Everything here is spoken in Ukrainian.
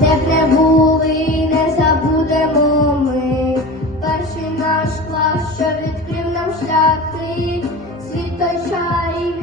де прибули, не забудемо ми. Перший наш клас, що відкрив нам шляхи, світ той шарів.